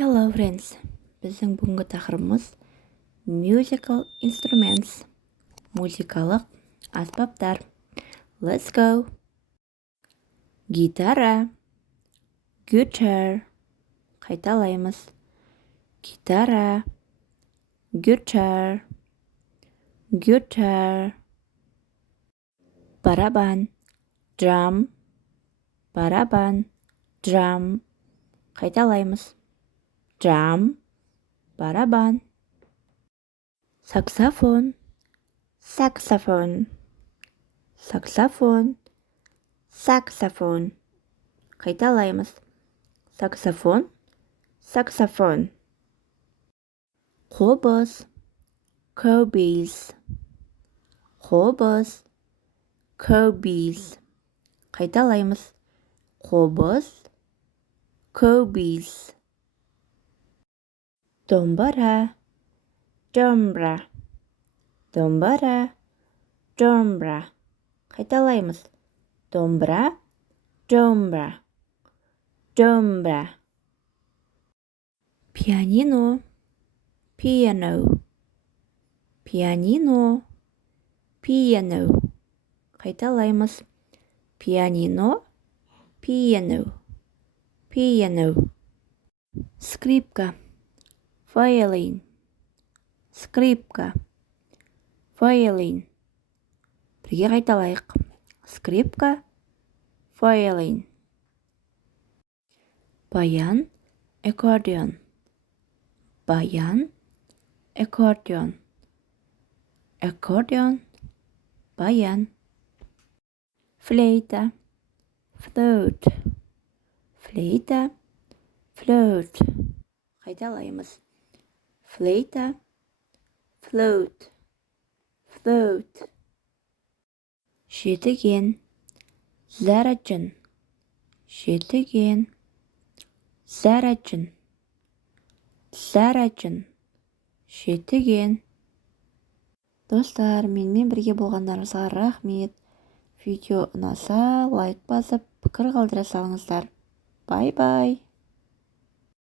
Hello friends, біздің бүгінгі тақырыбымыз musical instruments, музыкалық аспаптар. Let's go. Гитара, guitar. Қайталаймыз. Гитара, guitar, guitar. Барабан, drum, барабан, drum. Қайталаймыз. Drum, барабан. Саксофон, saxophone, саксофон, saxophone. Қайталаймыз. Саксофон, saxophone. Қобыз, cowbells, қобыз, cowbells. Қайталаймыз. Қобыз, cowbells. Домбыра, домбра, домбыра, домбра. Қайталаймыз. Домбыра, домбра, домбра. Пианино, piano, пианино, piano. Қайталаймыз. Пианино, piano, piano. Скрипка, violin, скрипка, violin. Бірге қайталайық. Скрипка, violin. Баян, аккордеон, баян, аккордеон, аккордеон, баян. Флейта, flute, флейта, flute. Қайталаймыз. Флейта, flute, flute. Жетіген, заряджен, жетіген, заряджен, заряджен, жетіген. Достар, менімен бірге болғандарыңызға рахмет. Видео ұнаса, лайк басып, пікір қалдыра салыңыздар. Бай-бай.